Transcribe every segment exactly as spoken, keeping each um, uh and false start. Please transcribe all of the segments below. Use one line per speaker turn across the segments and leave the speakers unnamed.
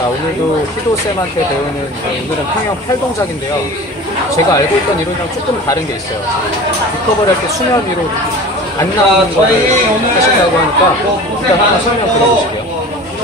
자, 오늘도 희도쌤한테 배우는 오늘은 평형 팔 동작인데요. 제가 알고 있던 이론이랑 조금 다른 게 있어요. 리커버리 할 때 수면 위로 안 나오는 거를 하신다고 하니까 일단 하나 설명 들어보실게요.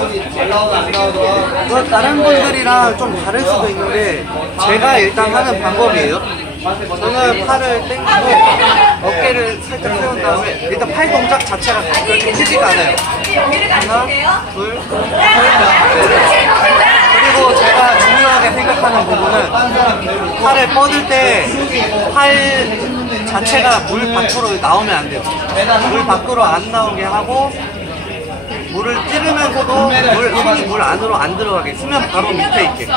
뭐 다른 분들이랑 좀 다를 수도 있는데 제가 일단 하는 방법이에요. 저는 팔을 당기고 어깨를 살짝 세운 다음에 일단 팔 동작 자체가 그렇게 크지가 않아요. 하나, 둘, 셋. 그리고 제가 중요하게 생각하는 부분은 팔을 뻗을 때 팔 자체가 물 밖으로 나오면 안 돼요. 물 밖으로 안 나오게 하고 물을 찌르면서도 물, 손이 물 안으로 안 들어가게, 수면 바로 밑에 있게.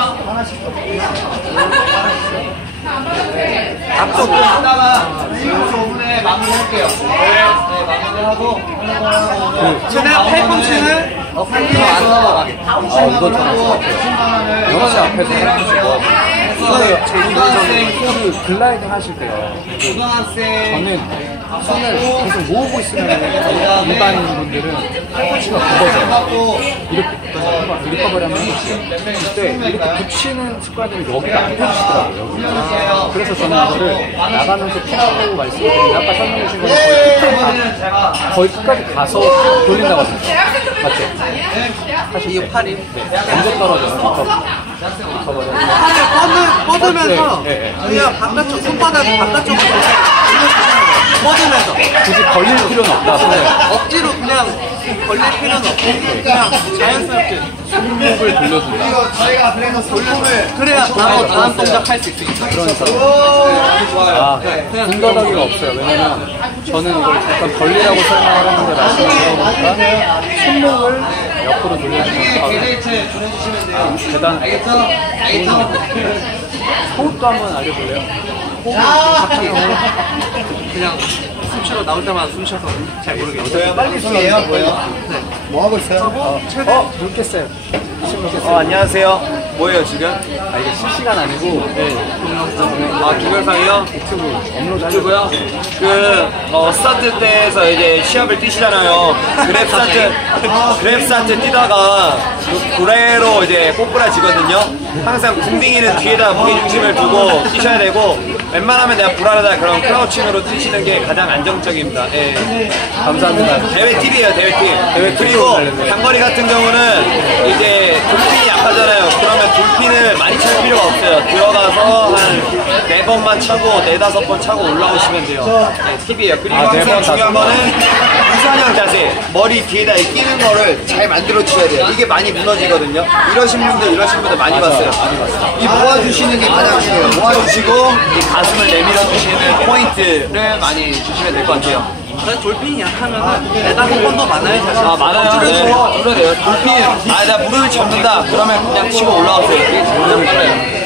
앞쪽으로.
오 분에 마무리할게요. 네, 마무리하고.
그냥 팔꿈치는 어깨로 안 넘어가게.
아, 이거 잘할 것 같아요. 역시 앞에서 팔꿈치 뭐
이거는 제 기본적인
그 글라이딩 하실 때요. 저는 손을 계속 모으고 있으면 일반인 분들은 팔꿈치가 굽어져요. 이렇게 리커버리 한번 해보시죠. 그때 이렇게 붙이는 습관들이 여기가 안 펴지시더라고요. 여기가. 그래서 저는 이거를 나가면서 피라고 말씀드렸는데 아까 설명해 주신 거는 거의 끝까지, 가, 거의 끝까지 가서 돌린다고 하셨어요. 맞죠?
이 팔이
완전 떨어져요. 리커버리.
팔을 뻗으, 뻗으면서
네, 네, 네.
그냥 바깥쪽, 손바닥 바깥쪽으로 올려주시는 거예요. 뻗으면서.
굳이 걸릴 필요는 없다. 손에.
억지로 그냥 걸릴 필요는 없고 그냥 자연스럽게
손목을 돌려준다.
돌려서 그래야 바로 다음 동작 할 수 있으니까.
그러니까. 아, 군더더기가 없어요. 왜냐면 저는 이걸 잠깐 걸리라고 설명을 했는데 말씀을 들어보니까 손목을 옆으로 돌려주면서 아, 대단하게 호흡도 한번 알려볼래요?
그냥 숨 쉬러 나올 때마다 숨 쉬어서 잘 모르겠어요.
빨리 숨이에요, 뭐예요? 뭐 하고 있어요?
어, 어, 물겠어요.
어, 안녕하세요. 뭐예요, 지금?
아, 이게 실시간 아니고, 네.
아, 동영상이요?
유튜브 업로드
유튜브요? 그, 어, 스타트 때에서 이제 시합을 뛰시잖아요. 그랩 스타트, 그랩 스타트 뛰다가 그 고래로 이제 꼬꾸라지거든요. 항상 궁딩이는 뒤에다 무게중심을 두고 뛰셔야 되고, 웬만하면 내가 불안하다 그런 크라우칭으로 뛰시는 게 가장 안정적입니다. 예.
감사합니다.
대회 팁이에요, 대회 팁.
대회
그리고
팁으로
장거리 같은 경우는 이제 돌핀이 약하잖아요. 그러면 돌핀을 많이 찰 필요가 없어요. 들어가서 한 네 번만 차고 네다섯 번 차고 올라오시면 돼요. 네, 팁이에요. 그리고
아, 네
항상
번,
중요한
다섯
거는 유산형 자세. 머리 뒤에다 끼는 거를 잘 만들어 주셔야 돼요. 이게 많이 무너지거든요. 이러신 분들, 이러신 분들 많이
맞아요.
봤어요.
많이 봤어요.
이 모아주시는 게 가장 중요해요. 모아주시고 이 가슴을 내밀어 주시는 포인트를 많이 주시면 될 것 같아요.
그래서 돌핀이 약하면은 네다섯 번도 많아요, 사실.
아, 많아요. 네. 줄여야 돼요. 돌핀, 아, 나 무릎을 접는다. 그러면 그냥 치고 올라오세요. 이게 무릎을 빨라요.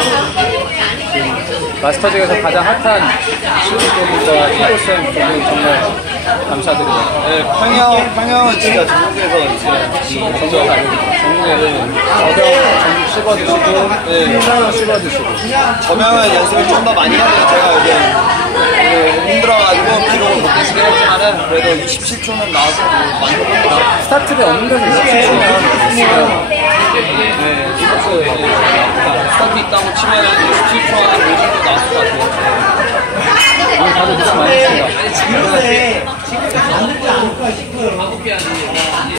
마스터즈에서 가장 핫한 실리콘과 희도쌤 분들 정말 감사드려요.
네, 평영, 평영은 진짜 전국에서 이제
정말 아닙니다. 전국에는 저병 전국 씹어드시고, 힘상을 씹어드시고.
저명은 연습을 좀 더 많이 해야 돼요. 제가 요즘 힘들어가지고 기록을 못 깨시긴 했지만은 그래도 이십칠 초는 나와서 많이 해봅니다.
스타트에 없는 데서 이십칠 초면 있으면, 네,
스타트, 스타트 있다고 치면은 이십칠 초 한 오 정도 나왔을 것 같아요.
오늘 다들 고생 많으셨습니다.
지금 만들지 않을까 싶어요.